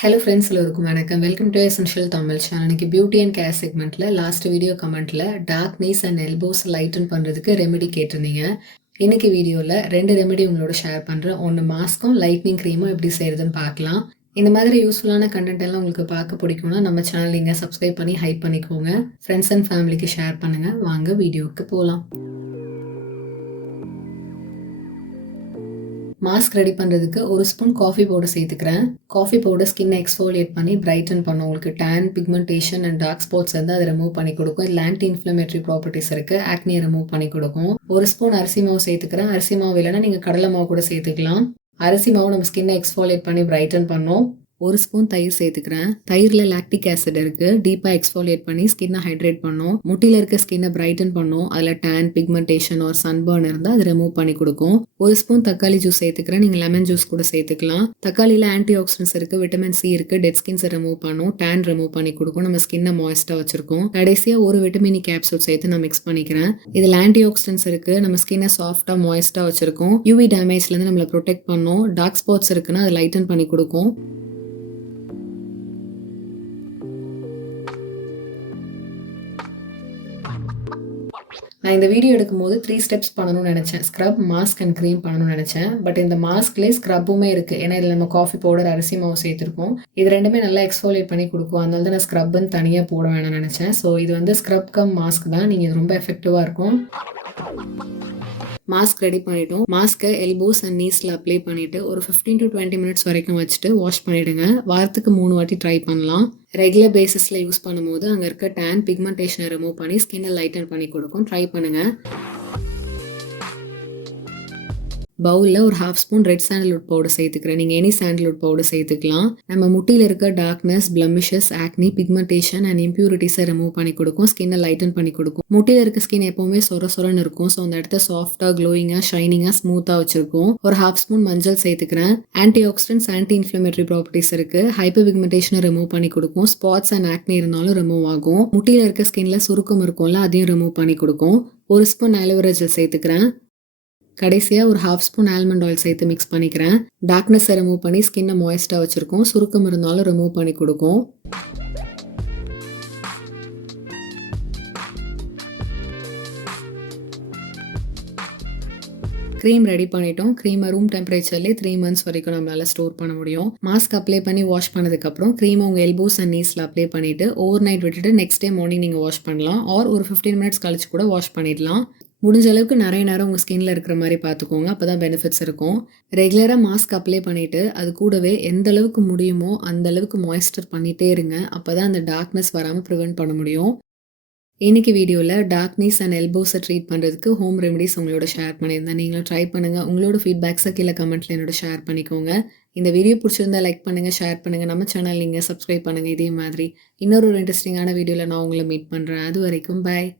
Hello friends எல்லோருக்கும் வணக்கம். Welcome to essential Tamil channel. இன்னைக்கு பியூட்டி அண்ட் கேர் செக்மெண்ட்டில் லாஸ்ட் வீடியோ கமெண்ட்டில் dark knees and elbows lighten பண்ணுறதுக்கு ரெமெடி கேட்டிருந்தீங்க. இன்னைக்கு வீடியோவில் 2 ரெமெடி உங்களோட ஷேர் பண்ணுறேன். ஒன்று மாஸ்க்கும் லைட்னிங் க்ரீமும் எப்படி செய்கிறதுன்னு பார்க்கலாம். இந்த மாதிரி யூஸ்ஃபுல்லான கண்டென்ட் எல்லாம் உங்களுக்கு பார்க்க பிடிக்கும்னா நம்ம சேனல் நீங்கள் சப்ஸ்கிரைப் பண்ணி ஹைப் பண்ணிக்கோங்க. ஃப்ரெண்ட்ஸ் அண்ட் ஃபேமிலிக்கு ஷேர் பண்ணுங்கள். வாங்க வீடியோவுக்கு போகலாம். மாஸ்க் ரெடி பண்ணுறதுக்கு ஒரு ஸ்பூன் காஃபி பவுடர் சேர்த்துக்கிறேன். காஃபி பவுடர் ஸ்கின்னை எக்ஸ்ஃபோலியேட் பண்ணி பிரைட்டன் பண்ணும். உங்களுக்கு tan, pigmentation and dark spots வந்து அதை ரிமூவ் பண்ணி கொடுக்கும். இதில் ஆன்டி இன்ஃப்ளமேட்டரி ப்ராப்பர்ட்டிஸ் இருக்குது. ஆக்னியை ரிமூவ் பண்ணி கொடுக்கும். ஒரு ஸ்பூன் அரிசி மாவு சேர்த்துக்கிறேன். அரிசி மாவு இல்லைன்னா நீங்கள் கடலை மாவு கூட சேர்த்துக்கலாம். அரிசி மாவு நம்ம ஸ்கின்னை எக்ஸ்ஃபோலியேட் பண்ணி பிரைட்டன் பண்ணும். ஒரு ஸ்பூன் தயிர் சேர்த்துக்கிறேன். தயிரில் லாக்டிக் ஆசிட் இருக்குது. டீப்பாக எக்ஸ்ஃபோலியேட் பண்ணி ஸ்கின்னை ஹைட்ரேட் பண்ணும். முட்டியில் இருக்க ஸ்கின்னை பிரைட்டன் பண்ணும். அதில் டேன், பிக்மெண்டேஷன் ஒரு சன்பர்ன் இருந்தால் அது ரிமூவ் பண்ணி கொடுக்கும். ஒரு ஸ்பூன் தக்காளி ஜூஸ் சேர்த்துக்கிறேன். நீங்கள் லெமன் ஜூஸ் கூட சேர்த்துக்கலாம். தக்காளியில் ஆன்டி ஆக்சிடென்ட்ஸ் இருக்குது, விட்டமின் சி இருக்குது, டெட் ஸ்கின்ஸை ரிமூவ் பண்ணும், டேன் ரிமூவ் பண்ணி கொடுக்கும், நம்ம ஸ்கின்னை மாய்ஸ்டாக வச்சிருக்கோம். கடைசியாக ஒரு விட்டமின் கேப்சூல் சேர்த்து நான் மிக்ஸ் பண்ணிக்கிறேன். இதில் ஆன்டி ஆக்சிடென்ட்ஸ் இருக்குது, நம்ம ஸ்கின்னை சாஃப்டாக மாய்ஸ்டாக வச்சிருக்கோம். யூவி டேமேஜ்லேருந்து நம்மளை ப்ரொடெக்ட் பண்ணும். டார்க் ஸ்பாட்ஸ் இருக்குன்னா அது லைட்டன் பண்ணி கொடுக்கும். நான் இந்த வீடியோ எடுக்கும்போது 3 ஸ்டெப்ஸ் பண்ணணும்னு நினச்சேன். ஸ்க்ரப், மாஸ்க் அண்ட் க்ரீம் பண்ணணும்னு நினச்சேன். பட் இந்த மாஸ்க்லேயே ஸ்க்ரப்புமே இருக்குது. ஏன்னா இதில் நம்ம காஃபி பவுடர், அரிசி மாவு சேர்த்துருக்கோம். இது ரெண்டுமே நல்லா எக்ஸ்ஃபோலியேட் பண்ணி கொடுக்கும். அதனால தான் நான் ஸ்க்ரப்னு தனியாக போட வேணும்னு நினச்சேன். ஸோ இது வந்து ஸ்க்ரப் கம் மாஸ்க் தான். நீங்கள் இது ரொம்ப எஃபெக்டிவாக இருக்கும். மாஸ்க் ரெடி பண்ணிட்டோம். மாஸ்க்கை எல்போஸ் அண்ட் நீஸில் அப்ளை பண்ணிவிட்டு ஒரு 15 to 20 மினிட்ஸ் வரைக்கும் வச்சுட்டு வாஷ் பண்ணிவிடுங்க. வாரத்துக்கு 3 வாட்டி ட்ரை பண்ணலாம். ரெகுலர் பேசிஸில் யூஸ் பண்ணும்போது அங்கே இருக்க டேன், பிக்மெண்டேஷனை ரிமூவ் பண்ணி ஸ்கின்னை லைட்டன் பண்ணி கொடுக்கும். ட்ரை பண்ணுங்கள். பவுலில் ஒரு 1/2 ஸ்பூன் ரெட் சாண்டல்வுட் பவுடர் சேர்த்துக்கிறேன். நீங்கள் எனி சாண்டல்வுட் பவுடர் சேர்த்துக்கலாம். நம்ம முட்டியில் இருக்க darkness, blemishes, acne, pigmentation and இம்ப்யூரிட்டிஸை ரிமூவ் பண்ணி கொடுக்கும். ஸ்கின்னை லைட்டன் பண்ணி கொடுக்கும். முட்டியில் இருக்க ஸ்கின் எப்போவுமே சொரன்னு இருக்கும். ஸோ அந்த இடத்த சாஃப்டாக, க்ளோயிங்காக, ஷைனிங்காக, ஸ்மூத்தாக வச்சிருக்கும். ஒரு 1/2 ஸ்பூன் மஞ்சள் சேர்த்துக்கிறேன். Anti oxidants, anti inflammatory properties இருக்குது. ஹைப்பர் பிக்மெண்டேஷனை ரிமூவ் பண்ணி கொடுக்கும். ஸ்பாட்ஸ் அண்ட் ஆக்னி இருந்தாலும் ரிமூவ் ஆகும். முட்டியில் இருக்க ஸ்கின்ல சுருக்கம் இருக்கும்ல, அதையும் ரிமூவ் பண்ணி கொடுக்கும். ஒரு ஸ்பூன் ஆலோவேரா ஜெல் சேர்த்துக்கிறேன். கடைசியாக ஒரு 1/2 ஸ்பூன் ஆல்மண்ட் ஆயில் சேர்த்து மிக்ஸ் பண்ணிக்கிறேன். டார்க்னஸை ரிமூவ் பண்ணி ஸ்கின்னை மாய்ஸ்டாக வச்சுருக்கோம். சுருக்கம் இருந்தாலும் ரிமூவ் பண்ணி கொடுக்கும். க்ரீம் ரெடி பண்ணிட்டோம். க்ரீமை ரூம் டெம்பரேச்சர்லேயே 3 months வரைக்கும் நம்மளால ஸ்டோர் பண்ண முடியும். மாஸ்க் அப்ளை பண்ணி வாஷ் பண்ணதுக்கப்புறம் க்ரீமை உங்கள் எல்போஸ் அண்ட் நீஸில் அப்ளை பண்ணிவிட்டு ஓவர் நைட் விட்டுட்டு நெக்ஸ்ட் டே மார்னிங் நீங்கள் வாஷ் பண்ணலாம். ஆர் ஒரு 15 மினிட்ஸ் கழிச்சு கூட வாஷ் பண்ணிடலாம். முடிஞ்ச அளவுக்கு நிறைய நேரம் உங்கள் ஸ்கின்ல இருக்கிற மாதிரி பார்த்துக்கோங்க. அப்போ தான் பெனிஃபிட்ஸ் இருக்கும். ரெகுலராக மாஸ்க் அப்ளை பண்ணிவிட்டு அது கூடவே எந்த அளவுக்கு முடியுமோ அந்த அளவுக்கு மாய்ஸ்டர் பண்ணிகிட்டே இருங்க. அப்போ தான் அந்த டார்க்னஸ் வராமல் ப்ரிவென்ட் பண்ண முடியும். இன்னைக்கு வீடியோவில் டார்க் நீஸ் அண்ட் எல்போஸை ட்ரீட் பண்ணுறதுக்கு ஹோம் ரெமடிஸ் உங்களோட ஷேர் பண்ணியிருந்தேன். நீங்களும் ட்ரை பண்ணுங்கள். உங்களோட ஃபீட்பேக்ஸை கீழே கமெண்ட்டில் என்னோட ஷேர் பண்ணிக்கோங்க. இந்த வீடியோ பிடிச்சிருந்தா லைக் பண்ணுங்கள், ஷேர் பண்ணுங்கள். நம்ம சேனல் நீங்கள் சப்ஸ்கிரைப் பண்ணுங்கள். இதே மாதிரி இன்னொரு இன்ட்ரெஸ்டிங்கான வீடியோவில் நான் உங்களை மீட் பண்ணுறேன். அது வரைக்கும் பாய்.